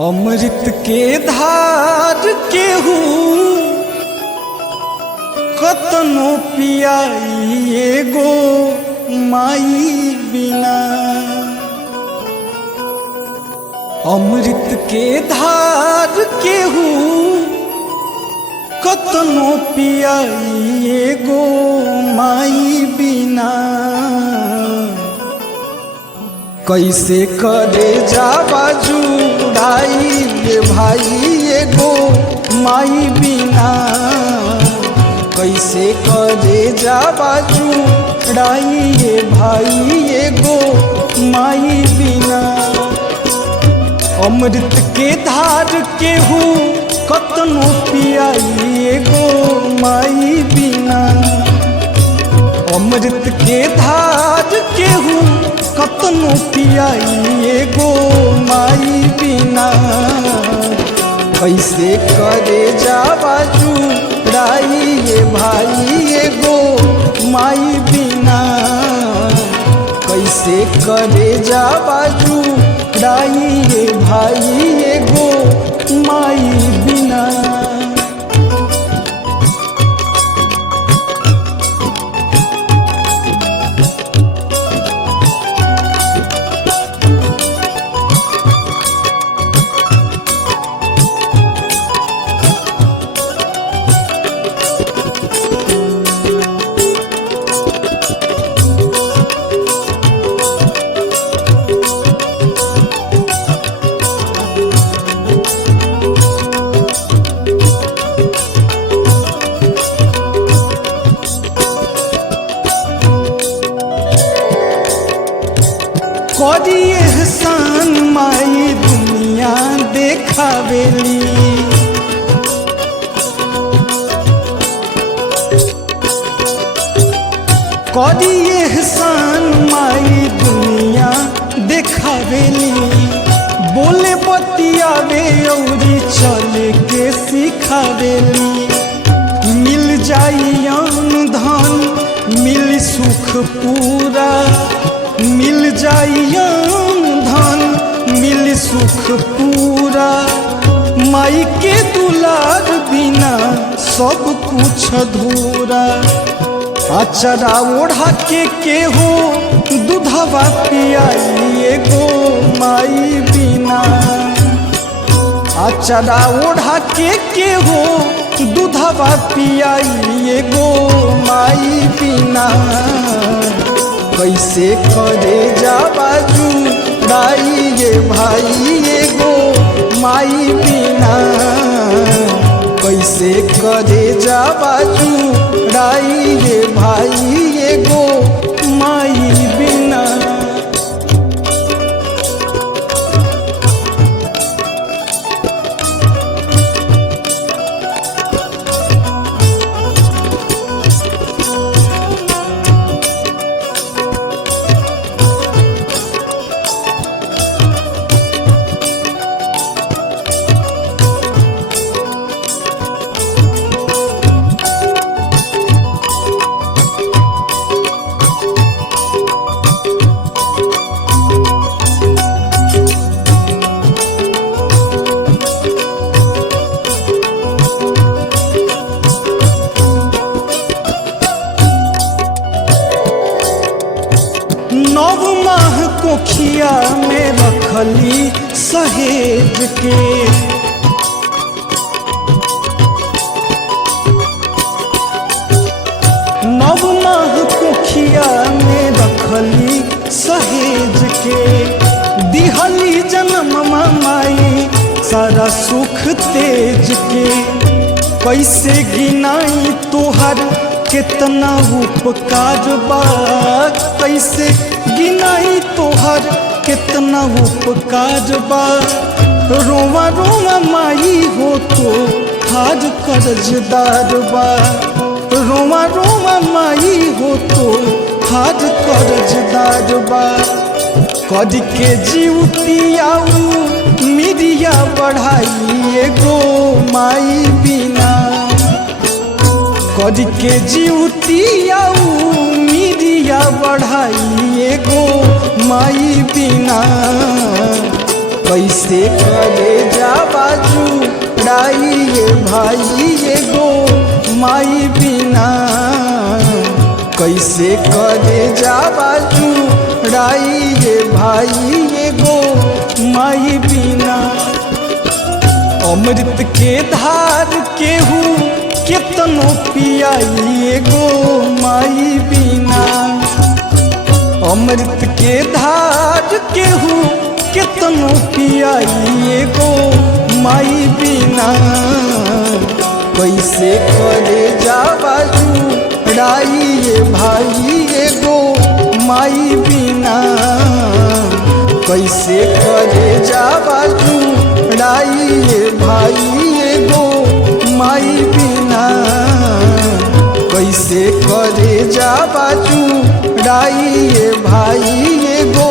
अमृत के धार केहू कतनो पियाई एगो माई बिना। अमृत के धार केहू कतनो पियाई एगो माई बिना। कैसे करे जावा जुदाई ये भाई एगो माई बिना। कैसे करे जावा जुदाई ये भाई एगो माई बिना। अमृत के धार केहू कतनो पियाई एगो माई बिना। अमृत के धार केहू कतनो पियाई एगो माई बिना। कैसे करे जावा जुदाई ये भाई एगो माई बिना। कैसे करे जावा जुदाई ये भाई एगो माई बिना। करी एहसान माई दुनिया देखावेली। करी एहसान माई दुनिया देखावेली। बोले बतियावे औरी चले के सिखावेली। मिल जाई अन्न धन मिल सुख पूरा। मिल जाई धन मिल सुख पूरा। माई के दुलार बिना सब कुछ अधूरा। अचरा ओढ़ा के हो दूधवा पियाई एगो माई बिना। अचरा ओढ़ा के हो दूधवा पियाई एगो माई बिना। कैसे करे जावा जुदाई ये भाई एगो माई बिना। कैसे करे जावा जुदाई ये भाई एगो माई बिना। नव माह कोखिया में रखली सहेज के। नव माह कोखिया में रखली सहेज के। दिहली जन्म माई सारा सुख तेज के। कैसे गिनाई तोहर कितना उपकार बा। कैसे गिनाई तोहर कितना उपकार बा। रोवा रोवा माई हो तो हार कर्जदार बा। रोवा रोवा माई हो तो हार कर्जदार बा। कद के जीवतियाऊ मिरिया बढ़ाई एगो माई बिना। कद के जीवतियाऊ मिरिया बढ़ाई एगो माई बिना। कैसे करे जा बाजू डाइए भाई एगो माई बिना कैसे करे जा बाजू डाइए भाई एगो माई बिना अमृत के धार केहू केतनो पियाई एगो माई बिना अमृत के धार केहू केतनो पियाई एगो माई बिना कैसे करे जा बाजू डाइए भाई एगो माई बिना कैसे करे जा बाजू डाइए भाई एगो माई बिना कैसे करे जा बाजू डाइए भाई एगो